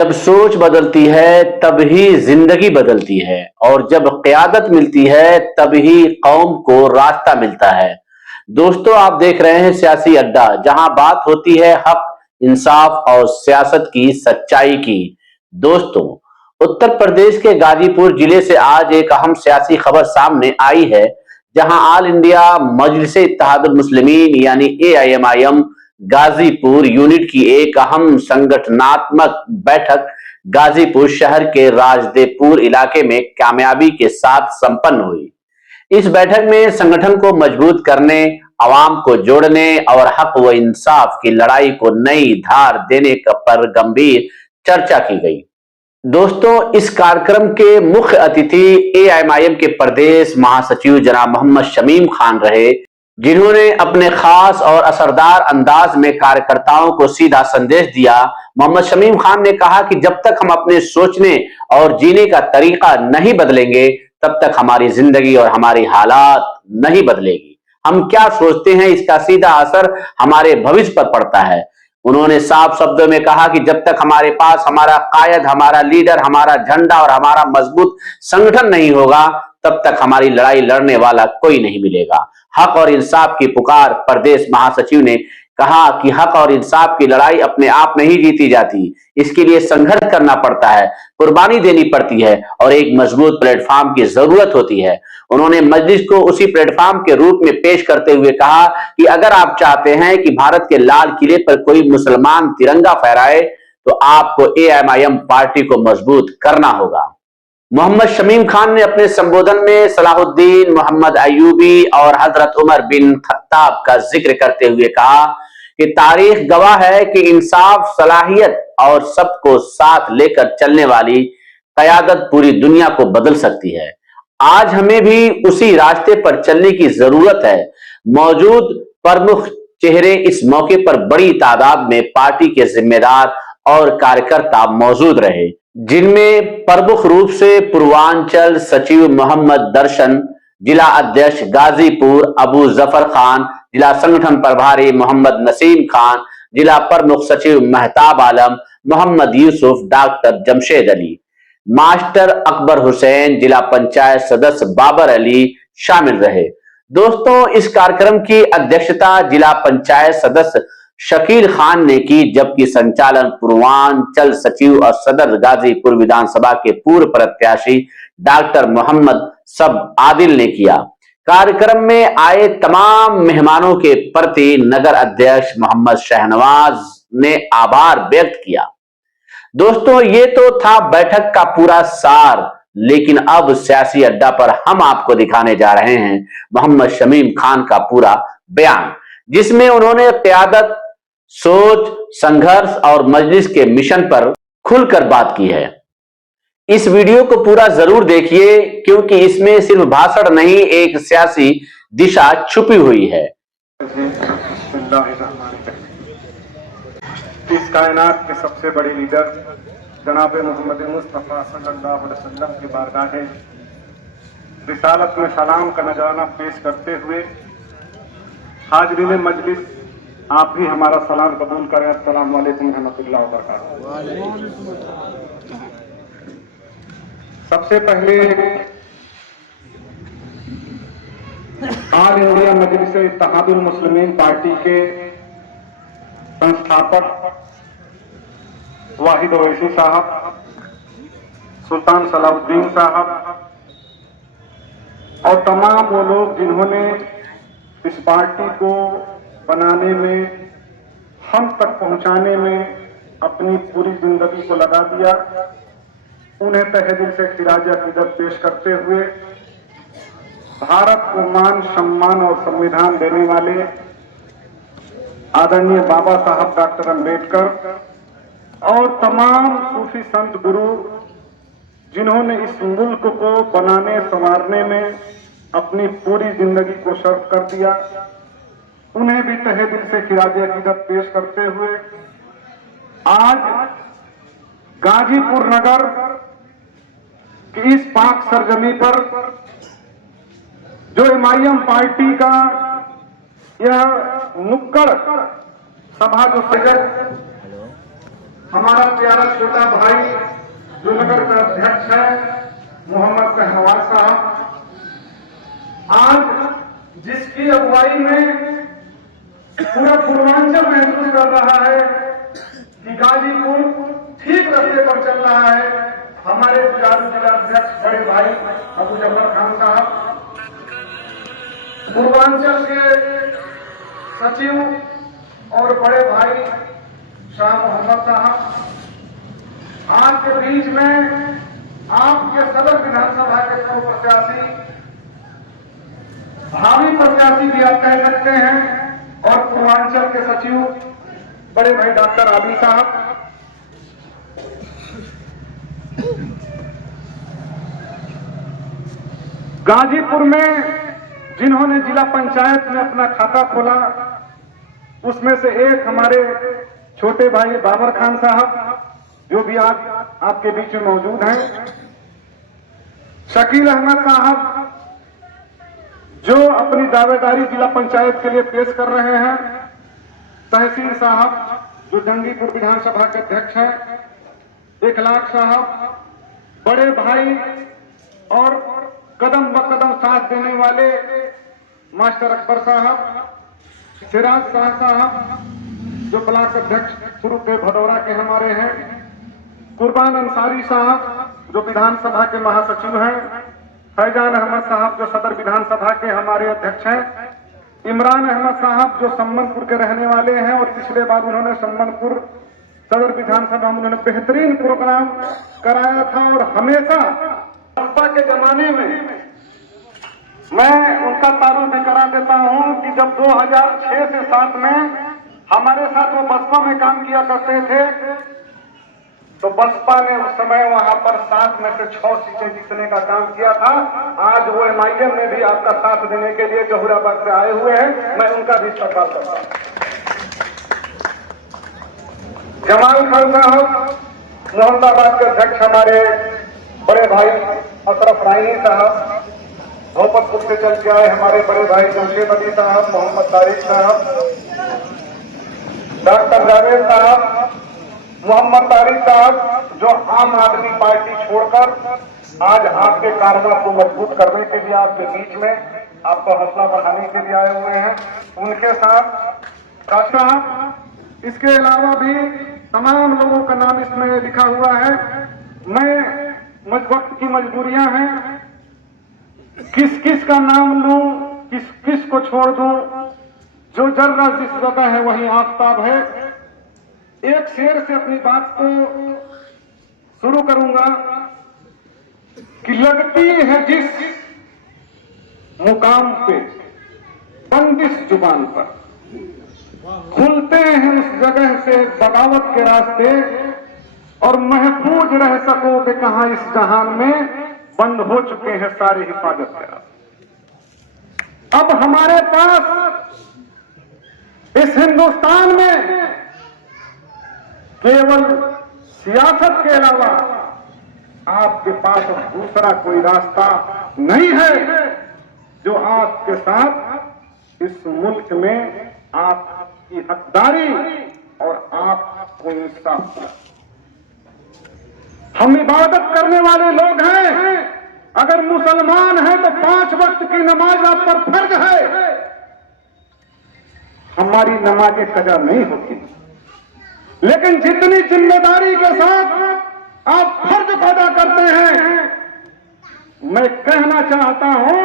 जब सोच बदलती है तब ही जिंदगी बदलती है और जब क़यादत मिलती है तब ही कौम को रास्ता मिलता है। दोस्तों, आप देख रहे हैं सियासी अड्डा, जहां बात होती है हक, इंसाफ और सियासत की सच्चाई की। दोस्तों, उत्तर प्रदेश के गाजीपुर जिले से आज एक अहम सियासी खबर सामने आई है, जहां ऑल इंडिया मजलिस इत्तेहादुल मुस्लिमीन यानी एआईएमआईएम गाजीपुर यूनिट की एक अहम संगठनात्मक बैठक गाजीपुर शहर के राजदेपुर इलाके में कामयाबी के साथ संपन्न हुई। इस बैठक में संगठन को मजबूत करने, आवाम को जोड़ने और हक व इंसाफ की लड़ाई को नई धार देने पर गंभीर चर्चा की गई। दोस्तों, इस कार्यक्रम के मुख्य अतिथि एआईएमआईएम के प्रदेश महासचिव जनाब मोहम्मद शमीम खान रहे, जिन्होंने अपने खास और असरदार अंदाज में कार्यकर्ताओं को सीधा संदेश दिया। मोहम्मद शमीम खान ने कहा कि जब तक हम अपने सोचने और जीने का तरीका नहीं बदलेंगे, तब तक हमारी जिंदगी और हमारी हालात नहीं बदलेगी। हम क्या सोचते हैं, इसका सीधा असर हमारे भविष्य पर पड़ता है। उन्होंने साफ शब्दों में कहा कि जब तक हमारे पास हमारा कायद, हमारा लीडर, हमारा झंडा और हमारा मजबूत संगठन नहीं होगा, तब तक हमारी लड़ाई लड़ने वाला कोई नहीं मिलेगा। हक और इंसाफ की पुकार। प्रदेश महासचिव ने कहा कि हक और इंसाफ की लड़ाई अपने आप नहीं जीती जाती, इसके लिए संघर्ष करना पड़ता है, कुर्बानी देनी पड़ती है और एक मजबूत प्लेटफॉर्म की जरूरत होती है। उन्होंने मजलिस को उसी प्लेटफॉर्म के रूप में पेश करते हुए कहा कि अगर आप चाहते हैं कि भारत के लाल किले पर कोई मुसलमान तिरंगा फहराए, तो आपको एआईएमआईएम पार्टी को मजबूत करना होगा। मोहम्मद शमीम खान ने अपने संबोधन में सलाहुद्दीन, मोहम्मद अयूबी और हजरत उमर बिन खत्ताब का जिक्र करते हुए कहा कि तारीख गवाह है कि इंसाफ, सलाहियत और सबको साथ लेकर चलने वाली क़यादत पूरी दुनिया को बदल सकती है। आज हमें भी उसी रास्ते पर चलने की जरूरत है। मौजूद प्रमुख चेहरे इस मौके पर बड़ी तादाद में पार्टी के जिम्मेदार और कार्यकर्ता मौजूद रहे, जिनमें प्रमुख रूप से पूर्वांचल सचिव मोहम्मद दर्शन, जिला अध्यक्ष गाजीपुर अबू जफर खान, जिला संगठन प्रभारी मोहम्मद नसीम खान, जिला प्रमुख सचिव महताब आलम, मोहम्मद यूसुफ, डॉक्टर जमशेद अली, मास्टर अकबर हुसैन, जिला पंचायत सदस्य बाबर अली शामिल रहे। दोस्तों, इस कार्यक्रम की अध्यक्षता जिला पंचायत सदस्य शकील खान ने की, जबकि संचालन पूर्वांचल सचिव और सदर गाजीपुर विधानसभा के पूर्व प्रत्याशी डॉक्टर मोहम्मद सब आदिल ने किया। कार्यक्रम में आए तमाम मेहमानों के प्रति नगर अध्यक्ष मोहम्मद शहनवाज ने आभार व्यक्त किया। दोस्तों, ये तो था बैठक का पूरा सार, लेकिन अब सियासी अड्डा पर हम आपको दिखाने जा रहे हैं मोहम्मद शमीम खान का पूरा बयान, जिसमें उन्होंने क़यादत, सोच, संघर्ष और मजलिस के मिशन पर खुलकर बात की है। इस वीडियो को पूरा जरूर देखिए, क्योंकि इसमें सिर्फ भाषण नहीं, एक सियासी दिशा छुपी हुई है। इस कायनात के सबसे बड़े लीडर जनाब मोहम्मद मुस्तफा सल्लल्लाहु अलैहि वसल्लम की बारगाह रिसालत में सलाम का नजराना पेश करते हुए हाज़रीन मजलिस, आप भी हमारा सलाम कबूल करें। अस्सलाम वालेकुम रहमतुल्लाहि व बरकातहू। सबसे पहले ऑल इंडिया मजलिस इत्तेहादुल मुस्लिमीन पार्टी के संस्थापक वाहिद ओवैसी साहब, सुल्तान सलाहुद्दीन साहब और तमाम वो लोग जिन्होंने इस पार्टी को बनाने में, हम तक पहुंचाने में अपनी पूरी जिंदगी को लगा दिया, उन्हें तहे दिल से खिराज अकीदत पेश करते हुए भारत को मान, सम्मान और संविधान देने वाले आदरणीय बाबा साहब डॉक्टर अंबेडकर और तमाम सूफी संत गुरु जिन्होंने इस मुल्क को बनाने संवारने में अपनी पूरी जिंदगी को सर्व कर दिया, उन्हें भी तहे दिल से खिराज अकीदत पेश करते हुए आज गाजीपुर नगर की इस पाक सरजमी पर जो एमआईएम पार्टी का यह नुक्कड़ सभा जो हमारा प्यारा छोटा भाई जो नगर का अध्यक्ष है मोहम्मद शहनवाज साहब, आज जिसकी अगुवाई में पूरा पूर्वांचल महसूस कर रहा है कि गाजीपुर ठीक रास्ते पर चल रहा है, हमारे जुझारू जिला अध्यक्ष बड़े भाई अबू जफर खान साहब, पूर्वांचल के सचिव और बड़े भाई शाह मोहम्मद साहब, आपके बीच में आपके सदर विधानसभा के पूर्व प्रत्याशी, भावी प्रत्याशी भी आप कह सकते हैं, और पूर्वांचल के सचिव बड़े भाई डॉक्टर आबिद साहब, गाजीपुर में जिन्होंने जिला पंचायत में अपना खाता खोला, उसमें से एक हमारे छोटे भाई बाबर खान साहब जो भी आज आपके बीच में मौजूद हैं, शकील अहमद साहब जो अपनी दावेदारी जिला पंचायत के लिए पेश कर रहे हैं, तहसील साहब जो जंगीपुर विधानसभा के अध्यक्ष हैं, इखलाक साहब, बड़े भाई और कदम ब कदम साथ देने वाले मास्टर अकबर साहब, सिराज शाह साहब जो ब्लॉक अध्यक्ष शुरू के भदौरा के हमारे हैं, कुर्बान अंसारी साहब जो विधानसभा के महासचिव हैं, फैजान अहमद साहब जो सदर विधानसभा के हमारे अध्यक्ष हैं, इमरान अहमद साहब जो सम्मनपुर के रहने वाले हैं और पिछले बार उन्होंने सम्मनपुर सदर विधानसभा में उन्होंने बेहतरीन प्रोग्राम कराया था, और हमेशा बसपा के जमाने में मैं उनका तारुफ भी करा देता हूं कि जब 2006 से 7 में हमारे साथ वो बसपा में काम किया करते थे, तो बसपा ने उस समय वहां पर 7 में से 6 सीटें जीतने का काम किया था। आज वो MIM में भी आपका साथ देने के लिए जहुराबाद से आए हुए हैं, मैं उनका भी इस्तेमाल करता हूं। जमाल खान साहब मोहम्मदाबाद के अध्यक्ष, हमारे बड़े भाई अशरफ रायनी साहब, भोपतपुर से चल के आए हमारे बड़े भाई जमशेद अली साहब, मोहम्मद तारिक साहब, डॉक्टर जावेद साहब, मोहम्मद तारिक साहब जो आम आदमी पार्टी छोड़कर आज आपके कारनामे को मजबूत करने के लिए आपके बीच में आपका हौसला बढ़ाने के लिए आए हुए हैं, उनके साथ साहब, इसके अलावा भी तमाम लोगों का नाम इसमें लिखा हुआ है। मैं वक्त की मजबूरियां हैं, किस किस का नाम लूं, किस किस को छोड़ दूं, जो जर्रा जिस जगह है वही आफताब है। एक शेर से अपनी बात को शुरू करूंगा कि लगती है जिस मुकाम पे बंदिश जुबान पर, खुलते हैं उस जगह से बगावत के रास्ते, और महफूज रह सकोगे कहां इस जहान में, बंद हो चुके हैं सारे हिफाजत के रास्ते। अब हमारे पास इस हिंदुस्तान में केवल सियासत के अलावा आपके पास दूसरा कोई रास्ता नहीं है जो आपके साथ इस मुल्क में आपकी हकदारी और आपको इंसाफ हो। हम इबादत करने वाले लोग हैं, अगर मुसलमान हैं तो 5 वक्त की नमाज आप पर फर्ज है, हमारी नमाजें कजा नहीं होती, लेकिन जितनी जिम्मेदारी के साथ आप फर्ज पैदा करते हैं, मैं कहना चाहता हूं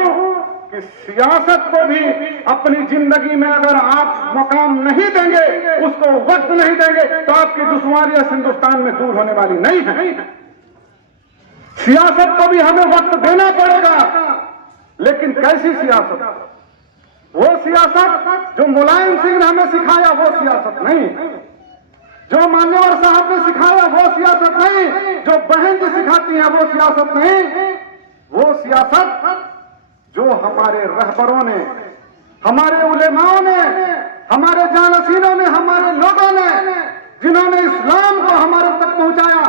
कि सियासत को भी अपनी जिंदगी में अगर आप मकाम नहीं देंगे, उसको वक्त नहीं देंगे, तो आपकी दुश्वारियां इस हिंदुस्तान में दूर होने वाली नहीं है। सियासत को भी हमें वक्त देना पड़ेगा, लेकिन कैसी सियासत? वो सियासत जो मुलायम सिंह ने हमें सिखाया वो सियासत नहीं, जो मान्यवर साहब ने सिखाया वो सियासत नहीं, जो बहन जी सिखाती है वो सियासत नहीं, वो सियासत जो हमारे रहबरों ने, हमारे उलेमाओं ने, हमारे जानशीनों ने, हमारे लोगों ने, जिन्होंने इस्लाम को हमारे तक पहुंचाया,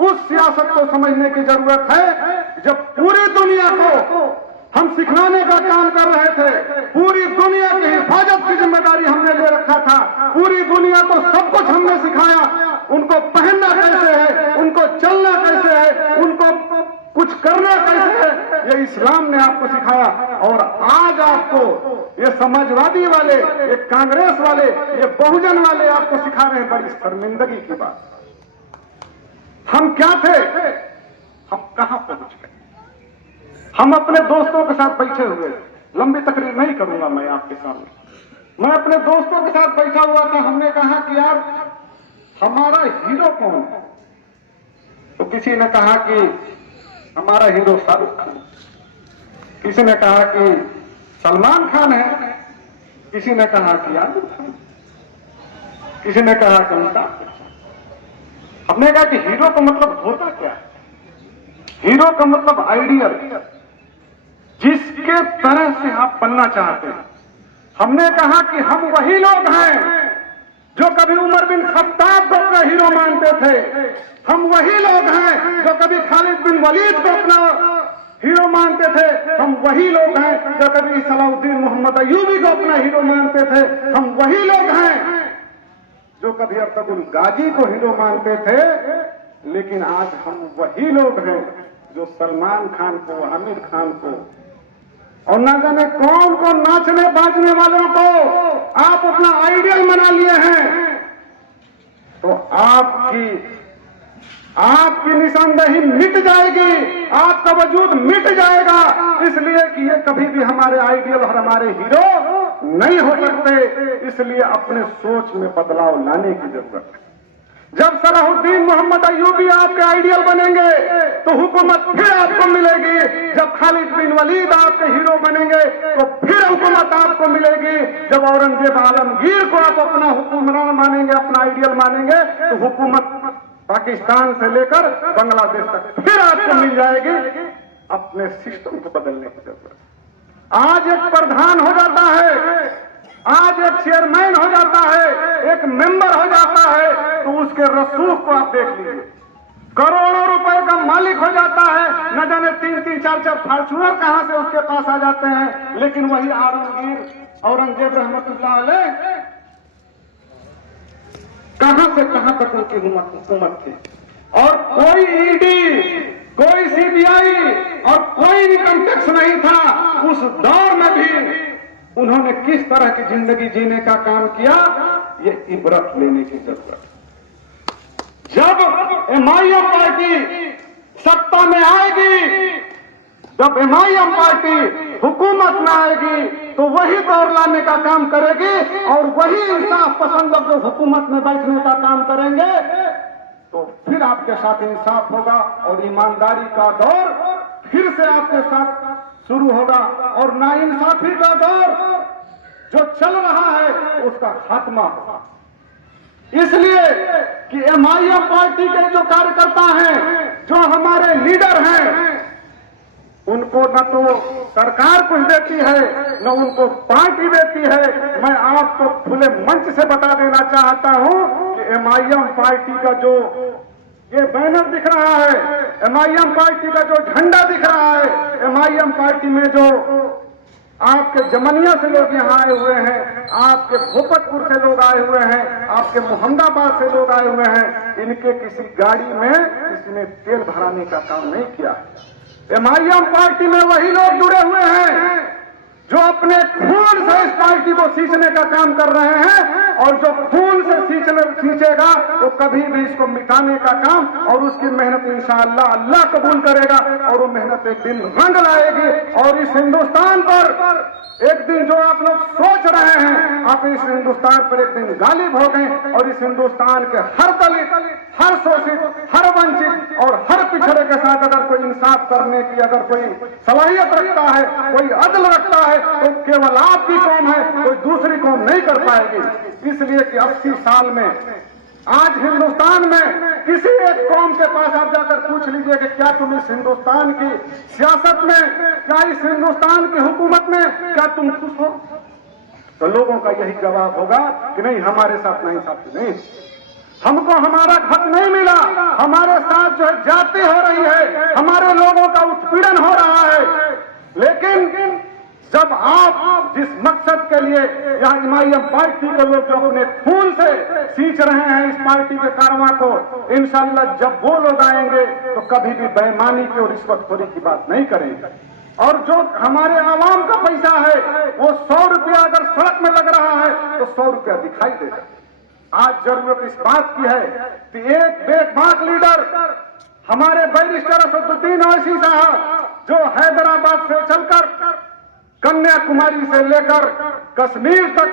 उस सियासत को समझने की जरूरत है। जब पूरी दुनिया को हम सिखाने का काम कर रहे थे, पूरी दुनिया की हिफाजत की जिम्मेदारी हमने ले रखा था, पूरी दुनिया को सब कुछ हमने सिखाया, उनको पहनना कैसे है, उनको चलना कैसे है, उनको कुछ करना कैसे है, ये इस्लाम ने आपको सिखाया। और आज आपको ये समाजवादी वाले, ये कांग्रेस वाले, ये बहुजन वाले आपको सिखा रहे हैं। बड़ी शर्मिंदगी की बात। हम क्या थे, हम कहां पहुंच गए। हम अपने दोस्तों के साथ बैठे हुए, लंबी तकरीर नहीं करूंगा मैं आपके सामने। मैं अपने दोस्तों के साथ बैठा हुआ था। हमने कहा कि यार हमारा हीरो कौन है। तो किसी ने कहा कि हमारा हीरो शाहरुख खान, किसी ने कहा कि सलमान खान है, किसी ने कहा कि आमिर खान, किसी ने कहा कि अमिताभ बच्चन। हमने कहा कि हीरो का मतलब होता क्या है। हीरो का मतलब आइडियल, जिसके तरह से आप बनना चाहते हैं। हमने कहा कि हम वही लोग हैं जो कभी उमर बिन खत्ताब को अपना हीरो मानते थे। हम वही लोग हैं जो कभी खालिद बिन वलीद को अपना हीरो मानते थे। हम वही लोग हैं जो कभी सलाउद्दीन मोहम्मद अय्यूबी को अपना हीरो मानते थे। हम वही लोग हैं जो कभी अब्दुल गाजी को हीरो मानते थे। लेकिन आज हम वही लोग हैं जो सलमान खान को, आमिर खान को और ना जाने कौन कौन नाचने बाजने वालों को आप अपना आइडियल बना लिए हैं। तो आपकी निशानदेही मिट जाएगी, आपका वजूद मिट जाएगा। इसलिए कि ये कभी भी हमारे आइडियल और हमारे हीरो नहीं हो सकते। इसलिए अपने सोच में बदलाव लाने की जरूरत है। जब सलाहुद्दीन मोहम्मद अय्यूबी आपके आइडियल बनेंगे तो हुकूमत फिर आपको मिलेगी। जब खालिद बिन वलीद आपके हीरो बनेंगे तो फिर हुकूमत आपको मिलेगी। जब औरंगजेब आलमगीर को आप अपना हुक्मरान मानेंगे, अपना आइडियल मानेंगे, तो हुकूमत पाकिस्तान से लेकर बांग्लादेश तक फिर आपको मिल जाएगी। अपने सिस्टम को बदलने की जरूरत। आज एक प्रधान हो जाता है, आज एक चेयरमैन हो जाता है, एक मेंबर हो जाता है, तो उसके रसूख को आप देख लीजिए। करोड़ों रुपए का मालिक हो जाता है, न जाने 3-3, 4-4 फॉर्च्यूनर कहां से उसके पास आ जाते हैं। लेकिन वही औरंगजेब रहमतुल्लाह अलैह कहां से कहां तक उनकी हुकूमत थी। और कोई ईडी, कोई सीबीआई और कोई इनकम टैक्स नहीं था। उस दौर में भी उन्होंने किस तरह की जिंदगी जीने का काम किया, ये इबरत लेने की जरूरत। जब एमआईएम पार्टी सत्ता में आएगी, जब एमआईएम पार्टी हुकूमत में आएगी, तो वही दौर लाने का काम करेगी। और वही इंसाफ पसंद लोग जो हुकूमत में बैठने का काम करेंगे, तो फिर आपके साथ इंसाफ होगा और ईमानदारी का दौर फिर से आपके साथ शुरू होगा। और नाइंसाफी का दौर जो चल रहा है उसका खात्मा होगा। इसलिए कि एमआईएम पार्टी के जो कार्यकर्ता हैं, जो हमारे लीडर हैं, उनको न तो सरकार कुछ देती है, न उनको पार्टी देती है। मैं आपको खुले मंच से बता देना चाहता हूं कि एमआईएम पार्टी का जो ये बैनर दिख रहा है, एमआईएम पार्टी का जो झंडा दिख रहा है, एमआईएम पार्टी में जो आपके जमनिया से लोग यहाँ आए हुए हैं, आपके भोपतपुर से लोग आए हुए हैं, आपके मोहम्मदाबाद से लोग आए हुए हैं, इनके किसी गाड़ी में किसी ने तेल भराने का काम नहीं किया। एमआईएम पार्टी में वही लोग जुड़े हुए हैं जो अपने खून से इस पार्टी को सींचने का काम कर रहे हैं। और जो खून से सींचेगा वो कभी भी इसको मिटाने का काम और उसकी मेहनत इंशाअल्लाह अल्लाह कबूल करेगा। और वो मेहनत एक दिन रंग लाएगी। और इस हिंदुस्तान पर एक दिन जो आप लोग सोच रहे हैं, आप इस हिंदुस्तान पर एक दिन गालिब हो गए। और इस हिंदुस्तान के हर दलित, हर शोषित, हर वंचित और हर पिछड़े के साथ अगर कोई इंसाफ करने की अगर कोई सलाहियत रखता है, कोई अदल रखता है, तो केवल आपकी कौम है, कोई दूसरी कौम नहीं कर पाएगी। इसलिए कि 80 साल में आज हिंदुस्तान में किसी एक कौम के पास आप जाकर पूछ लीजिए कि क्या तुम इस हिंदुस्तान की सियासत में, क्या इस हिंदुस्तान की हुकूमत में क्या तुम खुश हो, तो लोगों का यही जवाब होगा कि नहीं, हमारे साथ नहीं, साथी नहीं, हमको हमारा हक नहीं मिला, हमारे साथ जो है जाति हो रही है, हमारे लोगों का उत्पीड़न हो रहा है। लेकिन जब आप जिस मकसद के लिए यहाँ इमाम पार्टी के लोग जो अपने खून से सींच रहे हैं इस पार्टी के कारवां को, इंशाअल्लाह जब वो लोग आएंगे तो कभी भी बेईमानी की और रिश्वतखोरी की बात नहीं करेंगे। और जो हमारे आवाम का पैसा है वो 100 रुपया अगर सड़क में लग रहा है तो 100 रुपया दिखाई देगा। आज जरूरत इस बात की है कि एक बेबाक लीडर हमारे बैरिस्टर असदुद्दीन ओवैसी साहब जो हैदराबाद से चलकर कन्याकुमारी से लेकर कश्मीर तक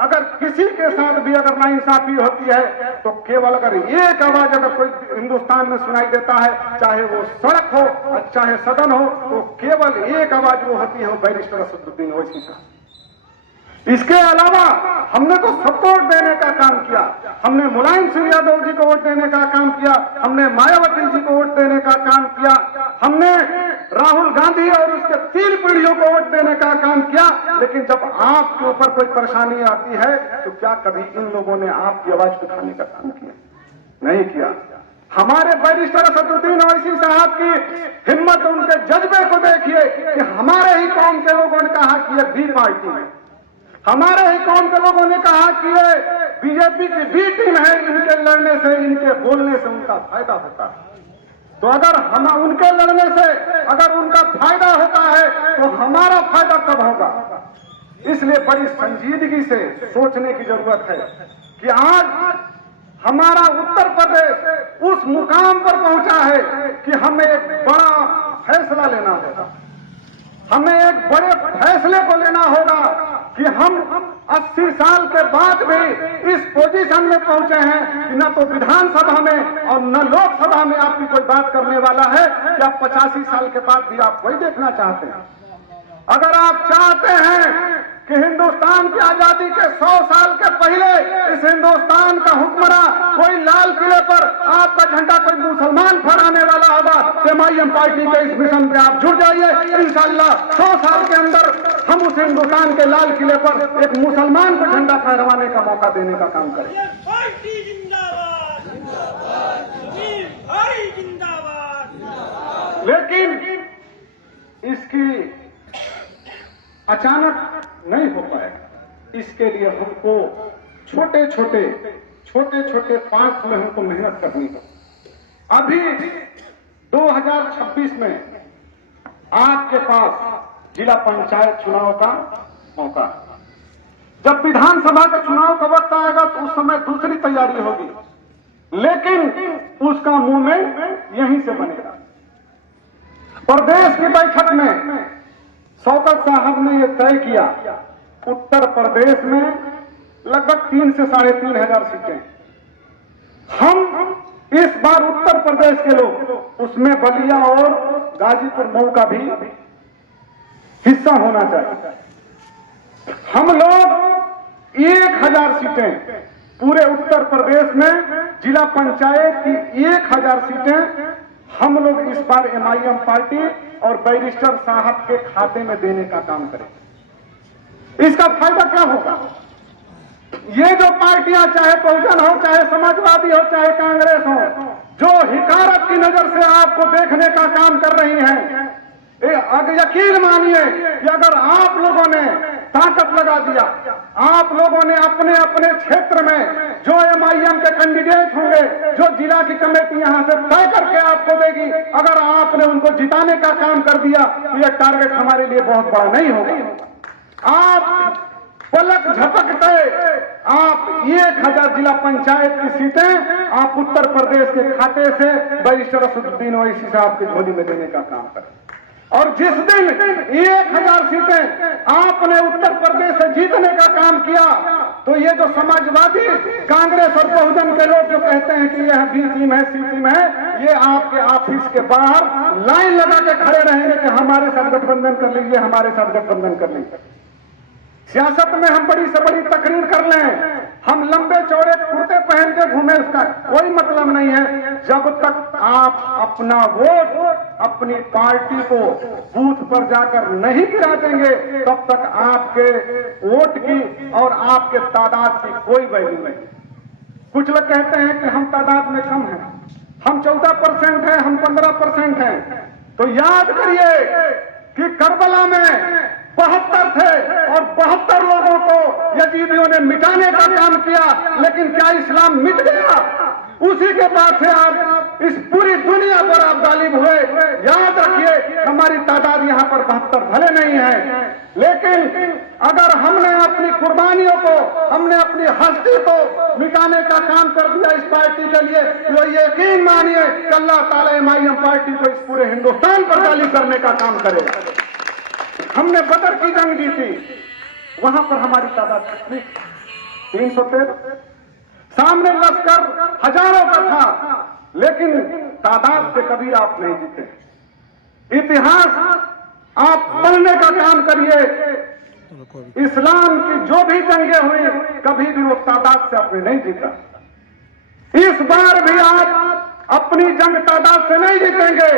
अगर किसी के साथ भी अगर नाइंसाफी होती है तो केवल अगर एक आवाज अगर कोई हिंदुस्तान में सुनाई देता है, चाहे वो सड़क हो चाहे सदन हो, तो केवल एक आवाज वो होती है, वो बैरिस्टर असदुद्दीन ओवैसी साहब। इसके अलावा हमने तो सबको वोट देने का काम किया, हमने मुलायम सिंह यादव जी को वोट देने का काम किया, हमने मायावती जी को वोट देने का काम किया, हमने राहुल गांधी और उसके 3 पीढ़ियों को वोट देने का काम किया। लेकिन जब आपके ऊपर कोई परेशानी आती है तो क्या कभी इन लोगों ने आपकी आवाज उठाने का काम किया? नहीं किया। हमारे बैरिस्टर असदुद्दीन ओवैसी साहब की हिम्मत, उनके जज्बे को देखिए कि हमारे ही कौम के लोगों ने कहा कि ये बी पार्टी है, हमारे ही कौम के लोगों ने कहा कि ये बीजेपी की बी टीम है, इनके लड़ने से इनके बोलने से उनका फायदा होता है। तो अगर हम उनके लड़ने से अगर उनका फायदा होता है तो हमारा फायदा कब होगा? इसलिए बड़ी संजीदगी से सोचने की जरूरत है कि आज हमारा उत्तर प्रदेश उस मुकाम पर पहुंचा है कि हमें एक बड़ा फैसला लेना होगा, हमें एक बड़े फैसले को लेना होगा कि हम 80 साल के बाद भी इस पोजीशन में पहुंचे हैं कि न तो विधानसभा में और न लोकसभा में आपकी कोई बात करने वाला है कि आप 85 साल के बाद भी आप वही देखना चाहते हैं। अगर आप चाहते हैं कि हिंदुस्तान की आजादी के 100 साल के पहले इस हिंदुस्तान का हुक्मरान कोई लाल किले पर आपका झंडा कोई मुसलमान फहराने वाला होगा तो एमआईएम पार्टी के इस मिशन पे आप जुड़ जाइए। इंशाअल्लाह 100 साल के अंदर हम उस हिंदुस्तान के लाल किले पर एक मुसलमान को झंडा फहराने का मौका देने का काम करें। लेकिन इसकी अचानक नहीं हो पाएगा। इसके लिए हमको छोटे छोटे पांच में हमको मेहनत करनी है। अभी 2026 में आपके पास जिला पंचायत चुनाव का मौका, जब विधानसभा के चुनाव का वक्त आएगा तो उस समय दूसरी तैयारी होगी, लेकिन उसका मूवमेंट यहीं से बनेगा। प्रदेश की बैठक में शौकत साहब ने यह तय किया उत्तर प्रदेश में लगभग 3 से 3.5 हजार सीटें। हम इस बार उत्तर प्रदेश के लोग उसमें बलिया और गाजीपुर मऊ का भी हिस्सा होना चाहिए। हम लोग 1000 सीटें पूरे उत्तर प्रदेश में जिला पंचायत की 1000 सीटें हम लोग इस बार एमआईएम पार्टी और बैरिस्टर साहब के खाते में देने का काम करें। इसका फायदा क्या होगा? ये जो पार्टियां चाहे बहुजन हो, चाहे समाजवादी हो, चाहे कांग्रेस हो, जो हिकारत की नजर से आपको देखने का काम कर रही हैं, यकीन मानिए कि अगर आप लोगों ने ताकत लगा दिया, आप लोगों ने अपने अपने क्षेत्र में जो एमआईएम के कैंडिडेट होंगे, जो जिला की कमेटी यहां से तय करके आपको देगी, अगर आपने उनको जिताने का काम कर दिया तो यह टारगेट हमारे लिए बहुत बड़ा नहीं होगा। आप पलक झपकते आप 1000 जिला पंचायत की सीटें आप उत्तर प्रदेश के खाते से बैरिस्टर असदुद्दीन ओवैसी साहब की झोली में देने का काम करें। और जिस दिन 1000 सीटें आपने उत्तर प्रदेश से जीतने का काम किया तो ये जो समाजवादी कांग्रेस और बहुजन के लोग जो कहते हैं कि यह बी टीम है, सी टीम है, ये आपके ऑफिस के बाहर लाइन लगा के खड़े रहेंगे कि हमारे साथ गठबंधन कर लीजिए, हमारे साथ गठबंधन कर लीजिए। सियासत में हम बड़ी से बड़ी तकरीर कर लें, हम लंबे चौड़े कुर्ते पहन के घूमे, उसका कोई मतलब नहीं है। जब तक आप अपना वोट अपनी पार्टी को बूथ पर जाकर नहीं गिरा देंगे तब तक आपके वोट की और आपके तादाद की कोई वैल्यू नहीं। कुछ लोग कहते हैं कि हम तादाद में कम हैं, हम 14% हैं, हम 15% हैं, तो याद करिए कि करबला में 72 थे और 72 लोगों को यजीदियों ने मिटाने का काम किया, लेकिन क्या इस्लाम मिट गया? उसी के बाद से आप इस पूरी दुनिया पर आप गालिब हुए। याद रखिए, हमारी तादाद यहाँ पर 72 भले नहीं है, लेकिन अगर हमने अपनी कुर्बानियों को, हमने अपनी हस्ती को मिटाने का काम कर दिया इस पार्टी के लिए, तो यकीन मानिए कि अल्लाह ताला एमआईएम पार्टी को इस पूरे हिंदुस्तान पर गालिब करने का काम करेगा। हमने बदर की जंग जीती, वहां पर हमारी तादाद कितनी? 313। सामने लश्कर हजारों का था, लेकिन तादाद से कभी आप नहीं जीते। इतिहास आप पढ़ने का काम करिए। इस्लाम की जो भी जंगें हुई, कभी भी वो तादाद से आपने नहीं जीता। इस बार भी आप अपनी जंग तादाद से नहीं जीतेंगे।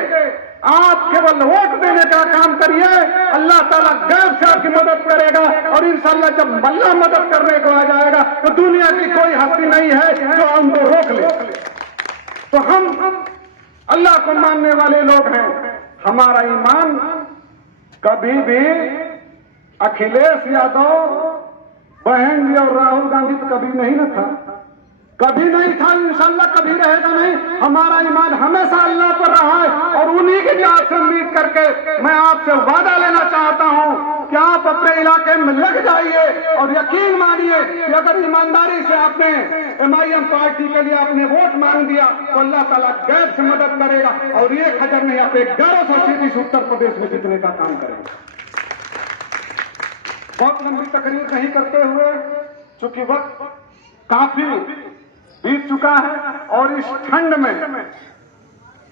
आप केवल वोट देने का काम करिए, अल्लाह ताला गैब से आपकी मदद करेगा, और इंशाअल्लाह जब अल्लाह मदद करने को आ जाएगा तो दुनिया की कोई हस्ती नहीं है जो हमको रोक ले। तो हम अल्लाह को मानने वाले लोग हैं। हमारा ईमान कभी भी अखिलेश यादव, बहन जी और राहुल गांधी तो कभी नहीं न था, कभी नहीं था, इंशाअल्लाह कभी रहेगा नहीं। हमारा ईमान हमेशा अल्लाह पर रहा है, और उन्हीं की भी आपसे उम्मीद करके मैं आपसे वादा लेना चाहता हूं कि आप अपने इलाके में लग जाइए, और यकीन मानिए कि अगर ईमानदारी से आपने एमआईएम पार्टी के लिए आपने वोट मांग दिया तो अल्लाह ताला गैब से मदद करेगा, और 1000 नहीं, आप 1100 सीट इस उत्तर प्रदेश में जीतने का काम करेंगे। बहुत लंबी तकरीर नहीं करते हुए, चूंकि वक्त काफी बीत चुका है, और इस ठंड में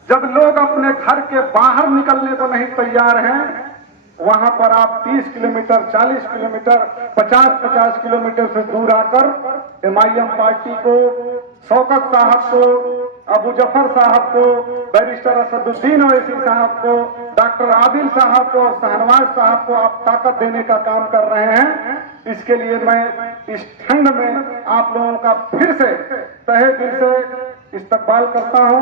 जब लोग अपने घर के बाहर निकलने को नहीं तैयार हैं, वहां पर आप 30 किलोमीटर, 40 किलोमीटर, 50-50 किलोमीटर से दूर आकर एमआईएम पार्टी को, शौकत साहब को, अबू जफर साहब को, बैरिस्टर असदुद्दीन ओवैसी साहब को, डॉक्टर आदिल साहब को और शहनवाज साहब को आप ताकत देने का काम कर रहे हैं। इसके लिए मैं इस ठंड में आप लोगों का फिर से तहे दिल से इस्तकबाल करता हूं,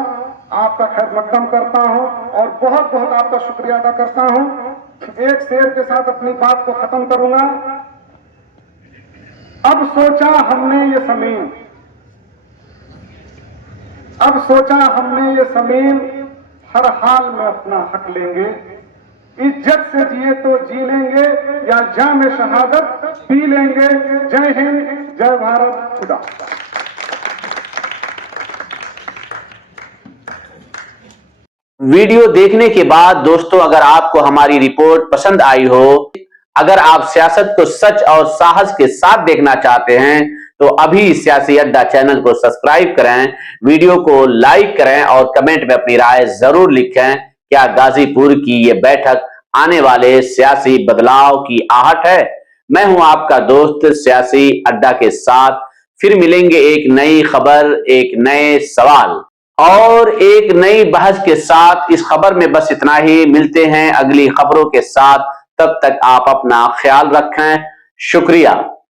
आपका खैर मकदम करता हूं, और बहुत बहुत आपका शुक्रिया अदा करता हूं। एक शेर के साथ अपनी बात को खत्म करूंगा। अब सोचा हमने ये ज़मीन, अब सोचा हमने ये ज़मीन, हर हाल में अपना हक लेंगे, इज्जत से जिए तो जी लेंगे, या जाम शहादत पी लेंगे। जय हिंद, जय भारत, खुदा। वीडियो देखने के बाद दोस्तों, अगर आपको हमारी रिपोर्ट पसंद आई हो, अगर आप सियासत को सच और साहस के साथ देखना चाहते हैं, तो अभी सियासी अड्डा चैनल को सब्सक्राइब करें, वीडियो को लाइक करें और कमेंट में अपनी राय जरूर लिखें। क्या गाजीपुर की ये बैठक आने वाले सियासी बदलाव की आहट है? मैं हूं आपका दोस्त सियासी अड्डा के साथ। फिर मिलेंगे एक नई खबर, एक नए सवाल और एक नई बहस के साथ। इस खबर में बस इतना ही। मिलते हैं अगली खबरों के साथ, तब तक आप अपना ख्याल रखें। शुक्रिया।